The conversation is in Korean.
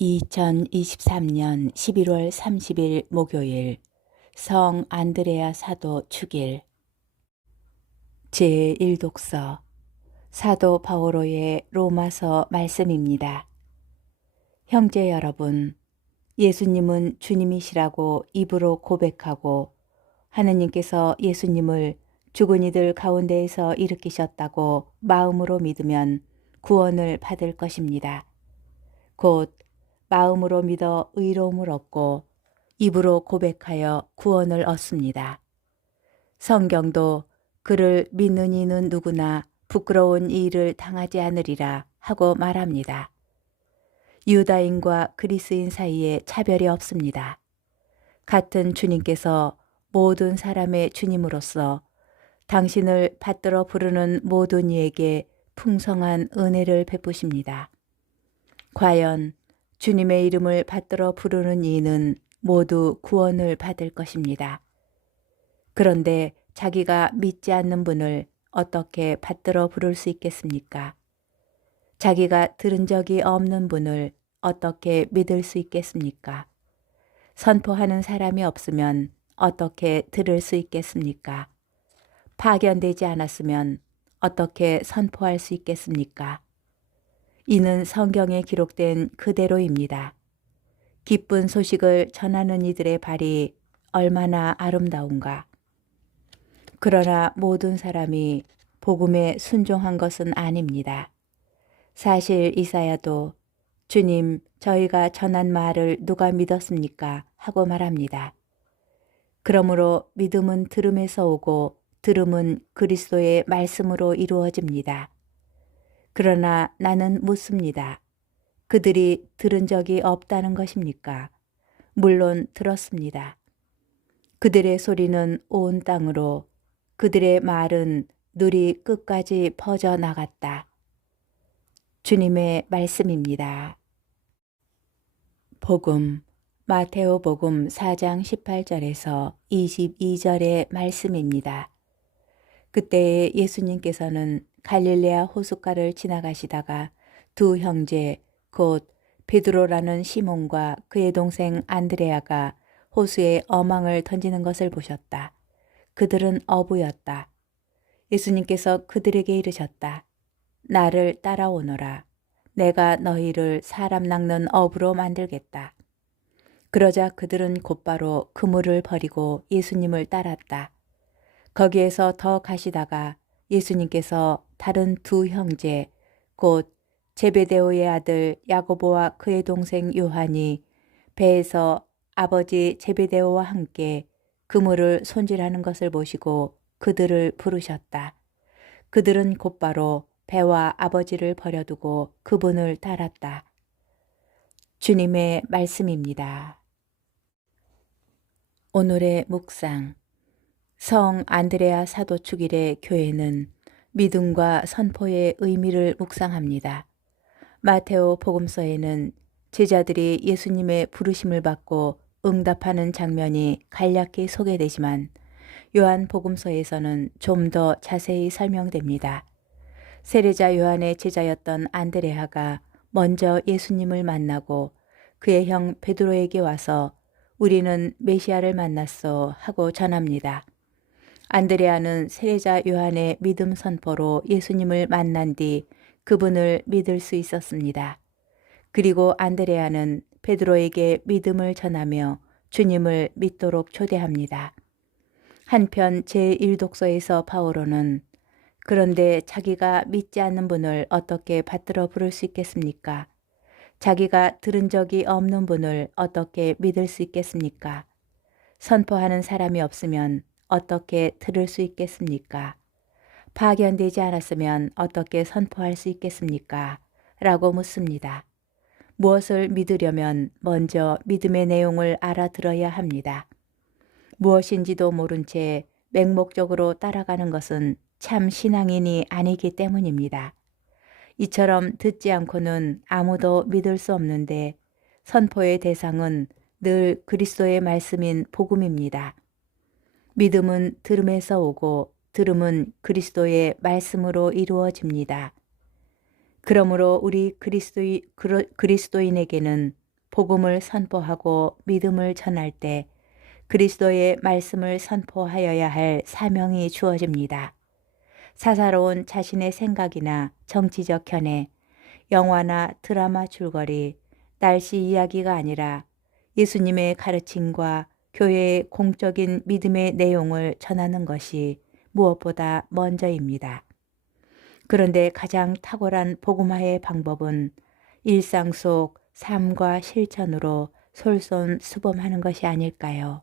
2023년 11월 30일 목요일 성 안드레아 사도 축일 제1독서 사도 바오로의 로마서 말씀입니다. 형제 여러분, 예수님은 주님이시라고 입으로 고백하고 하느님께서 예수님을 죽은 이들 가운데에서 일으키셨다고 마음으로 믿으면 구원을 받을 것입니다. 곧 마음으로 믿어 의로움을 얻고 입으로 고백하여 구원을 얻습니다. 성경도 그를 믿는 이는 누구나 부끄러운 일을 당하지 않으리라 하고 말합니다. 유다인과 그리스인 사이에 차별이 없습니다. 같은 주님께서 모든 사람의 주님으로서 당신을 받들어 부르는 모든 이에게 풍성한 은혜를 베푸십니다. 과연 주님의 이름을 받들어 부르는 이는 모두 구원을 받을 것입니다. 그런데 자기가 믿지 않는 분을 어떻게 받들어 부를 수 있겠습니까? 자기가 들은 적이 없는 분을 어떻게 믿을 수 있겠습니까? 선포하는 사람이 없으면 어떻게 들을 수 있겠습니까? 파견되지 않았으면 어떻게 선포할 수 있겠습니까? 이는 성경에 기록된 그대로입니다. 기쁜 소식을 전하는 이들의 발이 얼마나 아름다운가. 그러나 모든 사람이 복음에 순종한 것은 아닙니다. 사실 이사야도 주님, 저희가 전한 말을 누가 믿었습니까? 하고 말합니다. 그러므로 믿음은 들음에서 오고 들음은 그리스도의 말씀으로 이루어집니다. 그러나 나는 묻습니다. 그들이 들은 적이 없다는 것입니까? 물론 들었습니다. 그들의 소리는 온 땅으로, 그들의 말은 누리 끝까지 퍼져나갔다. 주님의 말씀입니다. 복음, 마테오복음 4장 18절에서 22절의 말씀입니다. 그때에 예수님께서는 갈릴레아 호숫가를 지나가시다가 두 형제 곧 베드로라는 시몬과 그의 동생 안드레아가 호수에 어망을 던지는 것을 보셨다. 그들은 어부였다. 예수님께서 그들에게 이르셨다. 나를 따라오너라. 내가 너희를 사람 낚는 어부로 만들겠다. 그러자 그들은 곧바로 그물을 버리고 예수님을 따랐다. 거기에서 더 가시다가 예수님께서 다른 두 형제 곧 제베데오의 아들 야고보와 그의 동생 요한이 배에서 아버지 제베데오와 함께 그물을 손질하는 것을 보시고 그들을 부르셨다. 그들은 곧바로 배와 아버지를 버려두고 그분을 따랐다. 주님의 말씀입니다. 오늘의 묵상. 성 안드레아 사도 축일의 교회는 믿음과 선포의 의미를 묵상합니다. 마테오 복음서에는 제자들이 예수님의 부르심을 받고 응답하는 장면이 간략히 소개되지만 요한 복음서에서는 좀 더 자세히 설명됩니다. 세례자 요한의 제자였던 안드레아가 먼저 예수님을 만나고 그의 형 베드로에게 와서 우리는 메시아를 만났소 하고 전합니다. 안드레아는 세례자 요한의 믿음 선포로 예수님을 만난 뒤 그분을 믿을 수 있었습니다. 그리고 안드레아는 베드로에게 믿음을 전하며 주님을 믿도록 초대합니다. 한편 제1독서에서 바오로는 그런데 자기가 믿지 않는 분을 어떻게 받들어 부를 수 있겠습니까? 자기가 들은 적이 없는 분을 어떻게 믿을 수 있겠습니까? 선포하는 사람이 없으면 어떻게 들을 수 있겠습니까? 파견되지 않았으면 어떻게 선포할 수 있겠습니까? 라고 묻습니다. 무엇을 믿으려면 먼저 믿음의 내용을 알아들어야 합니다. 무엇인지도 모른 채 맹목적으로 따라가는 것은 참 신앙인이 아니기 때문입니다. 이처럼 듣지 않고는 아무도 믿을 수 없는데 선포의 대상은 늘 그리스도의 말씀인 복음입니다. 믿음은 들음에서 오고 들음은 그리스도의 말씀으로 이루어집니다. 그러므로 우리 그리스도인에게는 복음을 선포하고 믿음을 전할 때 그리스도의 말씀을 선포하여야 할 사명이 주어집니다. 사사로운 자신의 생각이나 정치적 견해, 영화나 드라마 줄거리, 날씨 이야기가 아니라 예수님의 가르침과 교회의 공적인 믿음의 내용을 전하는 것이 무엇보다 먼저입니다. 그런데 가장 탁월한 복음화의 방법은 일상 속 삶과 실천으로 솔선수범하는 것이 아닐까요?